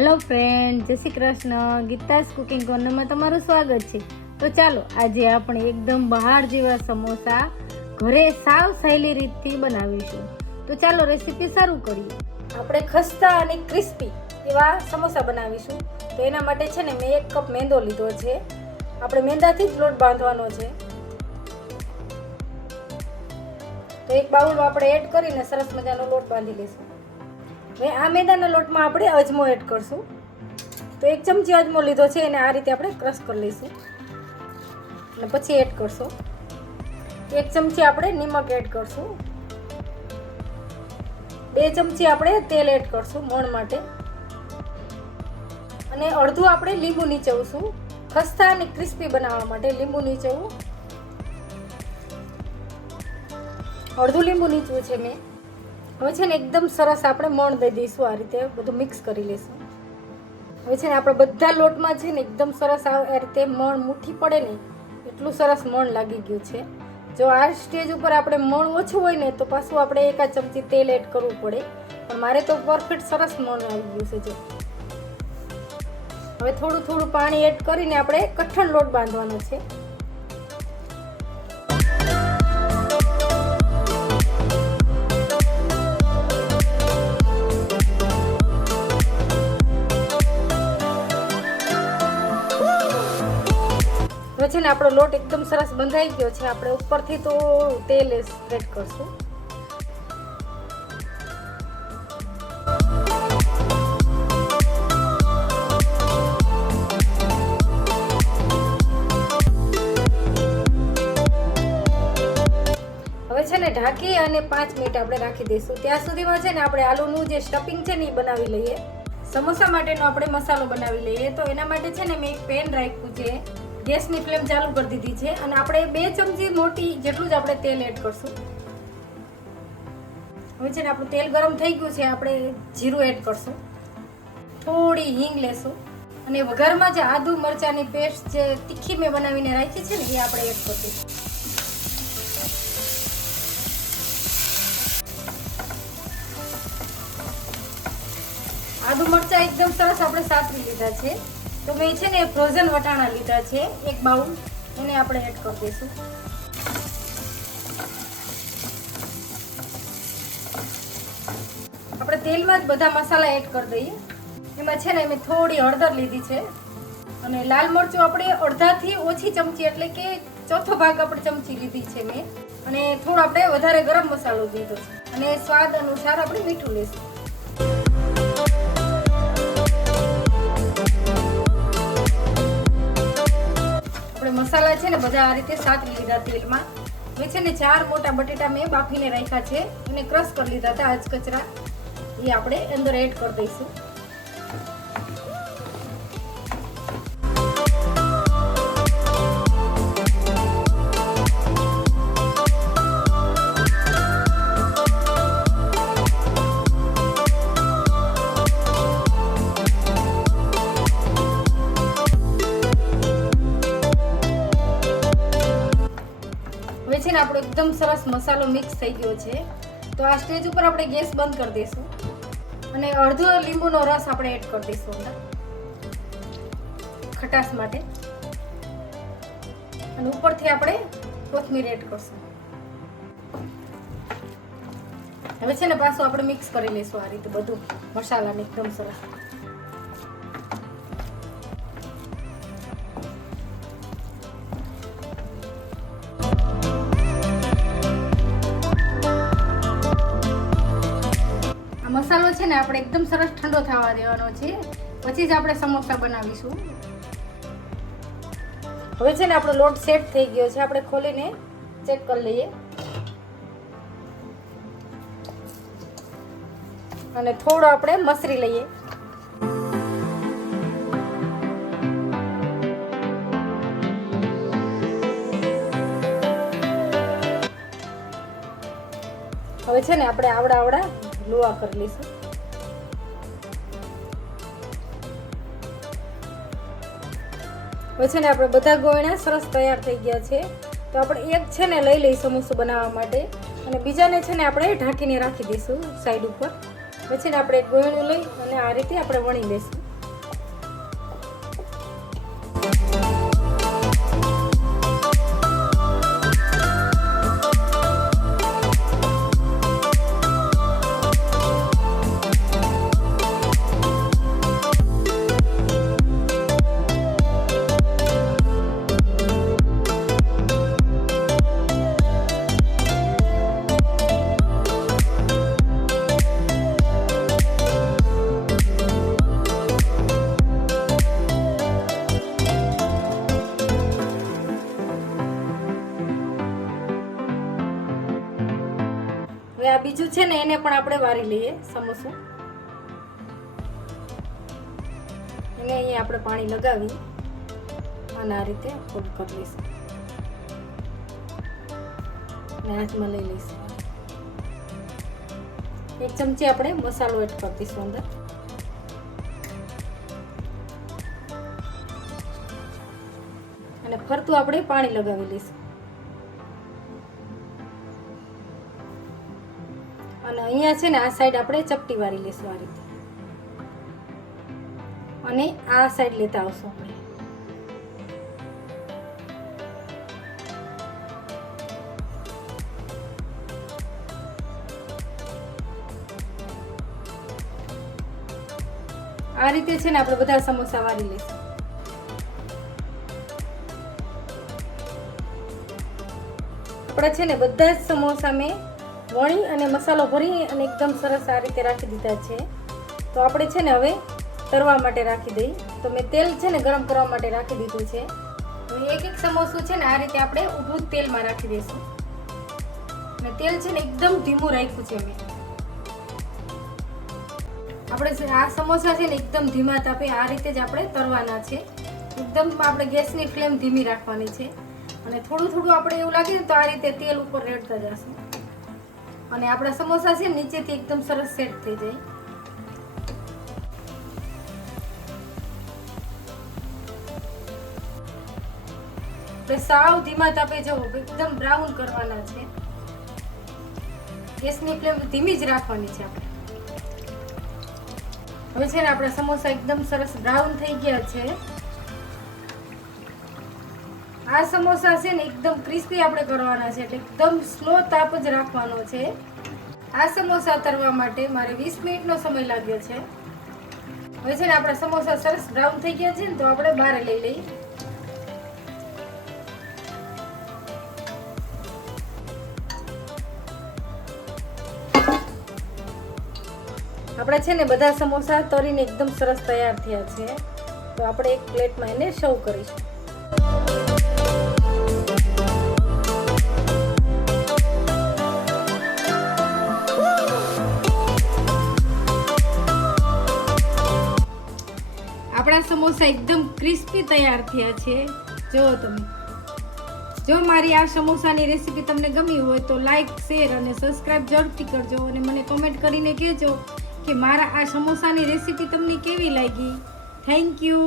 Hello friend જય Shri Krishna. Geeta's cooking કોર્નરમાં તમારું સ્વાગત છે. તો ચાલો, આજે આપણે એકદમ બહાર જેવા સમોસા ઘરે સાવ સહેલી રીતથી બનાવીશું. તો ચાલો રેસીપી શરૂ કરીએ. આપણે ખસ્તા અને ક્રિસ્પી એવા સમોસા બનાવીશું. તો એના માટે છે ને, મેં એક કપ મેંદો લીધો છે. આપણે મેંદાથી જ લોટ બાંધવાનો છે. તો એક બાઉલમાં આપણે એડ કરીને સરસ મજાનો લોટ બાંધી લઈશું. હવે આ મેદાના લોટમાં આપણે અજમો એડ કરશું. તો એક ચમચી અજમો લીધો છે એને આ રીતે આપણે ક્રશ કરી લઈશું. અને પછી એડ કરશું. એક ચમચી આપણે નિમક એડ કરશું. બે ચમચી આપણે તેલ એડ કરશું મોણ માટે. અને અડધું આપણે લીંબુ નીચવશું. ખસ્તા અને ક્રિસ્પી બનાવવા માટે લીંબુ નીચવું અડધું લીંબુ નીચવું છે મેં. હવે છે ને એકદમ સરસ આપણે મણ દઈ દઈશું આ રીતે, બધું મિક્સ કરી લઈશું હવે છે ને આપણે બધા લોટમાં છે ને એકદમ સરસ આ રીતે મણ મુઠ્ઠી પડે ને, એટલું સરસ મણ લાગી ગયું છે. જો આ સ્ટેજ ઉપર આપણે મણ ઓછું હોય ને, તો પાછું આપણે એકાદ ચમચી તેલ એડ કરવું પડે. પણ મારે તો પરફેક્ટ સરસ મણ આવી ગયું છે, જો. હવે થોડું થોડું પાણી એડ કરીને આપણે કઠણ લોટ બાંધવાનો છે. છે ને, આપણો લોટ એકદમ સરસ બંધાઈ ગયો છે. આપણે ઉપરથી તો તેલ સ્પ્રેડ કરશું. ઢાંકી અને પાંચ મિનિટ આપણે રાખી દઈશું. ત્યાં સુધીમાં છે ને, આપણે આલુનું જે સ્ટફિંગ છે ને એ બનાવી લઈએ. સમોસા માટેનો આપણે મસાલો બનાવી લઈએ. તો એના માટે છે ને, મેં એક પેન રાખ્યું છે. ગેસની ફ્લેમ ચાલુ કરી દીધી છે અને આપણે બે ચમચી મોટી જેટલું જ આપણે તેલ એડ કરશું. હવે છે ને આપણું તેલ ગરમ થઈ ગયું છે, આપણે જીરું એડ કરશું. થોડી હિંગ લેશું. અને વઘારમાં જે આદુ મરચાંની પેસ્ટ જે તીખી મેં બનાવીને રાખી છે ને, એ આપણે એડ કરશું. આદુ મરચાં એકદમ સરસ આપણે સાતરી લીધા છે. તો મેં છે ને ફ્રોઝન વટાણા લીધા છે, એક બાઉલ. એને આપણે એડ કરી દઈશું. આપણે તેલમાં જ બધા મસાલા એડ કરી દઈએ. એમાં છે ને મેં થોડી હળદર લીધી છે. અને લાલ મરચું આપણે અડધાથી ઓછી ચમચી, એટલે કે ચોથો ભાગ આપણે ચમચી લીધી છે મેં. અને થોડો આપણે વધારે ગરમ મસાલો લીધો છે. અને સ્વાદ અનુસાર આપણે મીઠું લઈશું આપણે મસાલા છે ને બધા આ રીતે સાતરી લીધા તેલમાં. મેં છે ને ચાર મોટા બટેટા મેં બાફીને રાખ્યા છે. અને ક્રશ કરી લીધા હતા અજકચરા એ આપણે અંદર એડ કરી દઈશું. હવે છે ને આપણો એકદમ સરસ મસાલો મિક્સ થઈ ગયો છે. તો આ સ્ટેજ ઉપર આપણે ગેસ બંધ કરી દઈશું. અને અડધો લીંબુનો રસ આપણે એડ કરી દઈશું અંદર ખટાશ માટે. અને ઉપરથી આપણે કોથમીર એડ કરશું. હવે છે ને પાછું આપણે મિક્સ કરી લઈશું આ રીતે બધું મસાલાને એકદમ સરસ. મસાલો છે ને આપણે એકદમ સરસ ઠંડો થવા દેવાનો છે. પછી જ આપણે સમોસા બનાવીશું. હવે છે ને આપણો લોટ સેટ થઈ ગયો છે. આપણે ખોલીને ચેક કરી લઈએ. અને થોડો આપણે મસરી લઈએ. હવે છે ને આપણે આવડા આવડા લોવા કરી લઈશું હવે છે ને આપણે બધા ગોયણા સરસ તૈયાર થઈ ગયા છે. તો આપણે એક છે ને લઈ લઈશું સમોસું બનાવવા માટે. અને બીજાને છે ને આપણે ઢાંકીને રાખી દઈશું સાઈડ ઉપર. પછી ને આપણે ગોયણું લઈ અને આ રીતે આપણે વણી લઈશું. આ બીજું છે ને, એને પણ આપણે વારી લઈએ સમોસું. એને અહીંયા આપણે પાણી લગાવી અને આ રીતે ફોલ્ડ કરી લઈશું. હાથમાં લઈ લઈશું. એક ચમચી આપણે મસાલો એડ કરી દઈશું અંદર. અને ફરતું આપણે પાણી લગાવી લઈશું. અહીંયા છે ને આ સાઈડ આપણે ચપટી વાળી લેશું આ રીતે. અને આ સાઈડ લેતા આવશું આપણે. આ રીતે છે ને આપણે બધા સમોસા વાળી લઈશું આપણે છે ને બધા જ સમોસા મેં વણી અને મસાલો ભરી અને એકદમ સરસ આ રીતે રાખી દીધા છે. તો આપણે છે ને હવે તરવા માટે રાખી દઈ. તો મેં તેલ છે ને ગરમ કરવા માટે રાખી દીધું છે. એક એક સમોસું છે ને આ રીતે આપણે ઊભું તેલમાં રાખી દઈશું. અને તેલ છે ને એકદમ ધીમું રાખ્યું છે મેં. આપણે આ સમોસા છે ને એકદમ ધીમા તાપે આ રીતે જ આપણે તરવાના છે. એકદમ આપણે ગેસની ફ્લેમ ધીમી રાખવાની છે. અને થોડું થોડું આપણે એવું લાગે ને તો આ રીતે તેલ ઉપર રેડતા જશું. અને આપણા સમોસા છે નીચેથી એકદમ સરસ સેટ થઈ જાય. સાવ ધીમા તાપે જવો એકદમ બ્રાઉન કરવાના છે. ગેસની ફ્લેમ ધીમી જ રાખવાની છે આપણે. હવે છે ને આપણા સમોસા એકદમ સરસ બ્રાઉન થઈ ગયા છે. આ સમોસા છે ને એકદમ ક્રિસ્પી આપણે કરવાના છે, એટલે એકદમ સ્લો તાપ જ રાખવાનો છે. આ સમોસા તરવા માટે મારે વીસ મિનિટનો સમય લાગ્યો છે. હવે છે ને આપણા સમોસા સરસ બ્રાઉન થઈ ગયા છે ને, તો આપણે બહાર લઈ લઈએ. આપણા છે ને બધા સમોસા તરીને એકદમ સરસ તૈયાર થયા છે. તો આપણે એક પ્લેટમાં એને સર્વ કરીશું. આપણા સમોસા એકદમ ક્રિસ્પી તૈયાર થયા છે. જુઓ તમે. જો મારી આ સમોસાની રેસીપી તમને ગમી હોય તો લાઈક શેર અને સબસ્ક્રાઈબ જરૂરથી કરજો અને મને કોમેન્ટ કરીને કહેજો કે મારા આ સમોસાની રેસીપી તમને કેવી લાગી. Thank you